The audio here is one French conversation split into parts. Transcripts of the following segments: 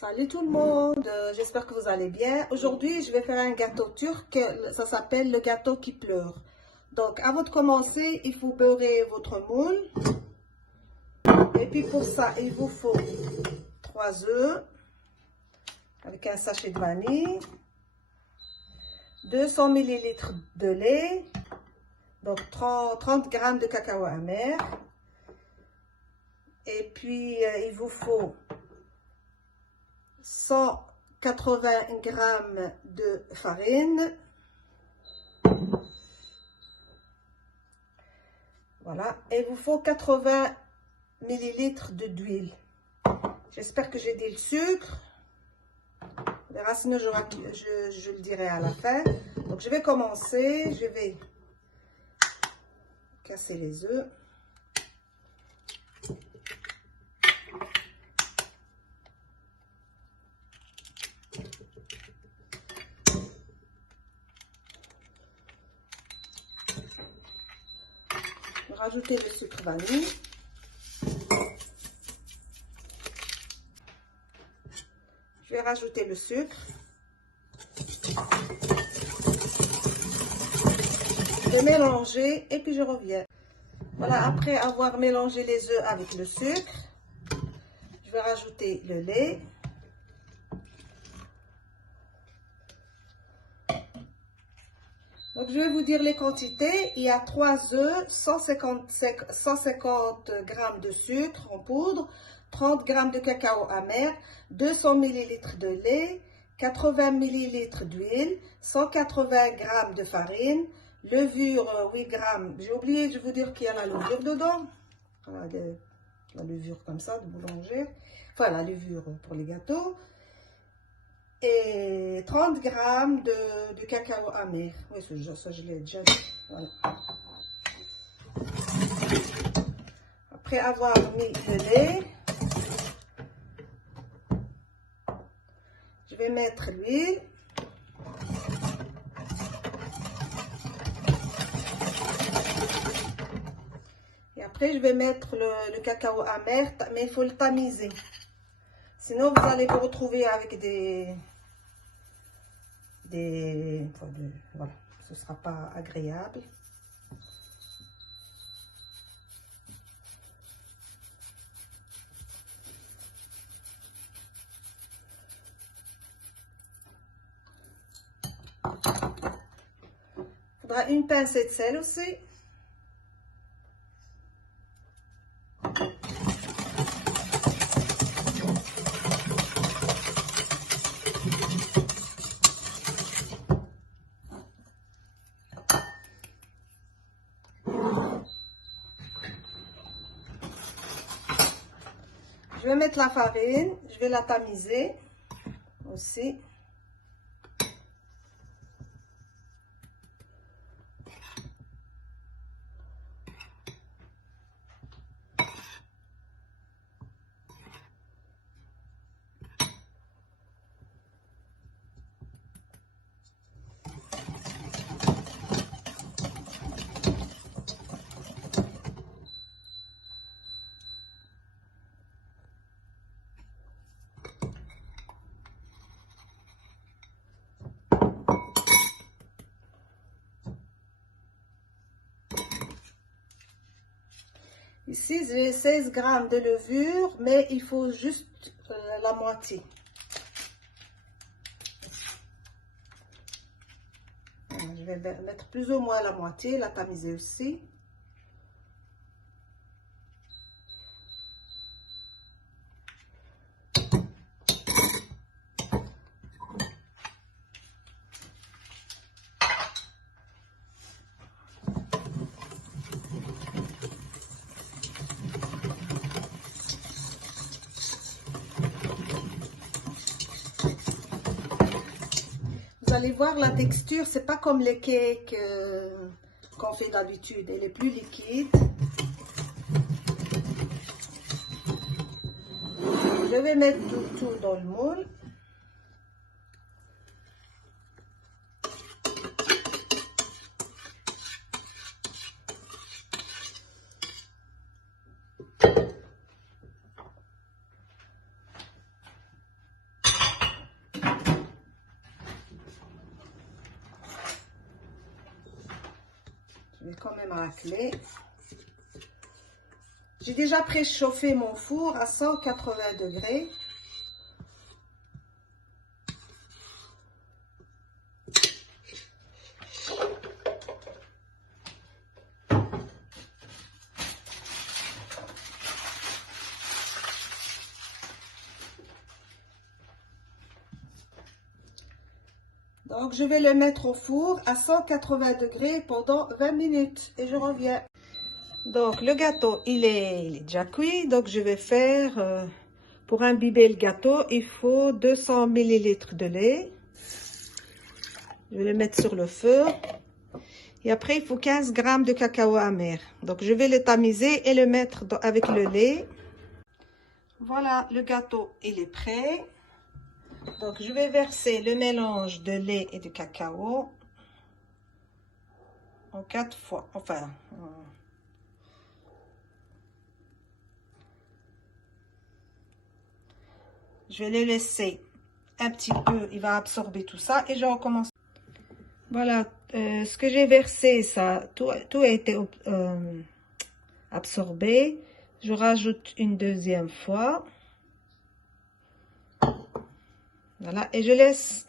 Salut tout le monde, j'espère que vous allez bien. Aujourd'hui, je vais faire un gâteau turc, ça s'appelle le gâteau qui pleure. Donc, avant de commencer, il faut beurrer votre moule. Et puis pour ça, il vous faut 3 œufs avec un sachet de vanille, 200 ml de lait, donc 30 g de cacao amer. Et puis, il vous faut 180 g de farine. Voilà. Et il vous faut 80 ml d'huile. J'espère que j'ai dit le sucre. On verra, sinon je le dirai à la fin. Donc, je vais commencer. Je vais casser les œufs. Rajouter le sucre vanille. Je vais rajouter le sucre. Je vais mélanger et puis je reviens. Voilà, après avoir mélangé les œufs avec le sucre, je vais rajouter le lait. Donc, je vais vous dire les quantités. Il y a 3 œufs, 150 g de sucre en poudre, 30 g de cacao amer, 200 ml de lait, 80 ml d'huile, 180 g de farine, levure 8 g. J'ai oublié de vous dire qu'il y a la levure dedans. Voilà, la levure comme ça, de boulanger. Enfin, la levure pour les gâteaux. Et 30 g de cacao amer. Oui, ça je l'ai déjà dit. Voilà. Après avoir mis le lait, je vais mettre l'huile. Et après, je vais mettre le cacao amer, mais il faut le tamiser. Sinon, vous allez vous retrouver avec voilà, ce ne sera pas agréable. Il faudra une pincée de sel aussi. Je vais mettre la farine, je vais la tamiser aussi. Ici, j'ai 16 g de levure, mais il faut juste la moitié. Je vais mettre plus ou moins la moitié, la tamiser aussi. Vous allez voir la texture, c'est pas comme les cakes qu'on fait d'habitude, elle est plus liquide. Je vais mettre tout dans le moule. quand même à la clé. J'ai déjà préchauffé mon four à 180 degrés. Donc, je vais le mettre au four à 180 degrés pendant 20 minutes et je reviens. Donc, le gâteau, il est déjà cuit. Donc, je vais faire, pour imbiber le gâteau, il faut 200 ml de lait. Je vais le mettre sur le feu. Et après, il faut 15 g de cacao amer. Donc, je vais le tamiser et le mettre avec le lait. Voilà, le gâteau, il est prêt. Donc, je vais verser le mélange de lait et de cacao en 4 fois. Enfin, je vais le laisser un petit peu. Il va absorber tout ça et je recommence. Voilà, ce que j'ai versé, ça, tout a été absorbé. Je rajoute une deuxième fois. Voilà, et je laisse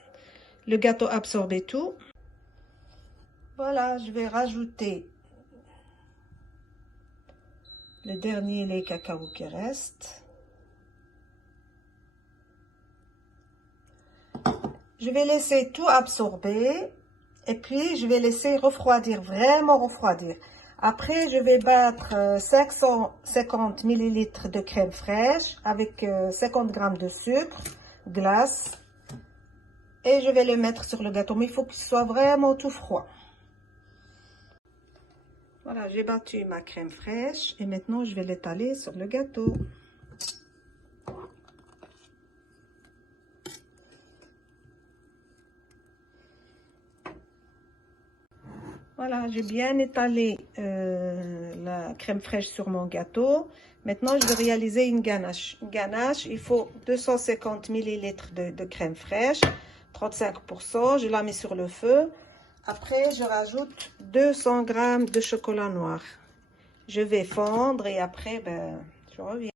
le gâteau absorber tout. Voilà, je vais rajouter le dernier lait cacao qui reste. Je vais laisser tout absorber et puis je vais laisser refroidir, vraiment refroidir. Après, je vais battre 550 ml de crème fraîche avec 50 g de sucre, glace. Et je vais le mettre sur le gâteau, mais il faut qu'il soit vraiment tout froid. Voilà, j'ai battu ma crème fraîche et maintenant je vais l'étaler sur le gâteau. Voilà, j'ai bien étalé la crème fraîche sur mon gâteau. Maintenant, je vais réaliser une ganache. Une ganache, il faut 250 ml de crème fraîche, 35%. Je la mets sur le feu. Après, je rajoute 200 g de chocolat noir. Je vais fondre et après, ben, je reviens.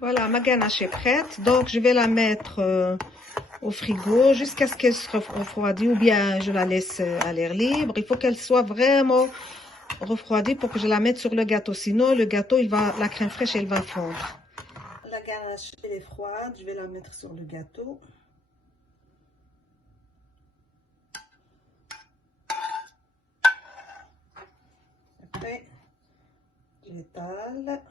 Voilà, ma ganache est prête. Donc, je vais la mettre au frigo jusqu'à ce qu'elle se refroidisse ou bien je la laisse à l'air libre. Il faut qu'elle soit vraiment refroidie pour que je la mette sur le gâteau. Sinon, le gâteau, la crème fraîche, elle va fondre. La ganache, elle est froide. Je vais la mettre sur le gâteau. Après, j'étale.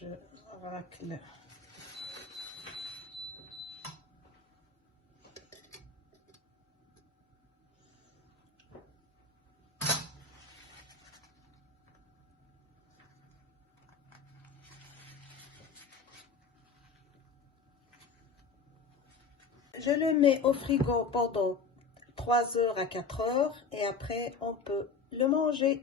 Je racle. Je le mets au frigo pendant 3 heures à 4 heures et après on peut le manger.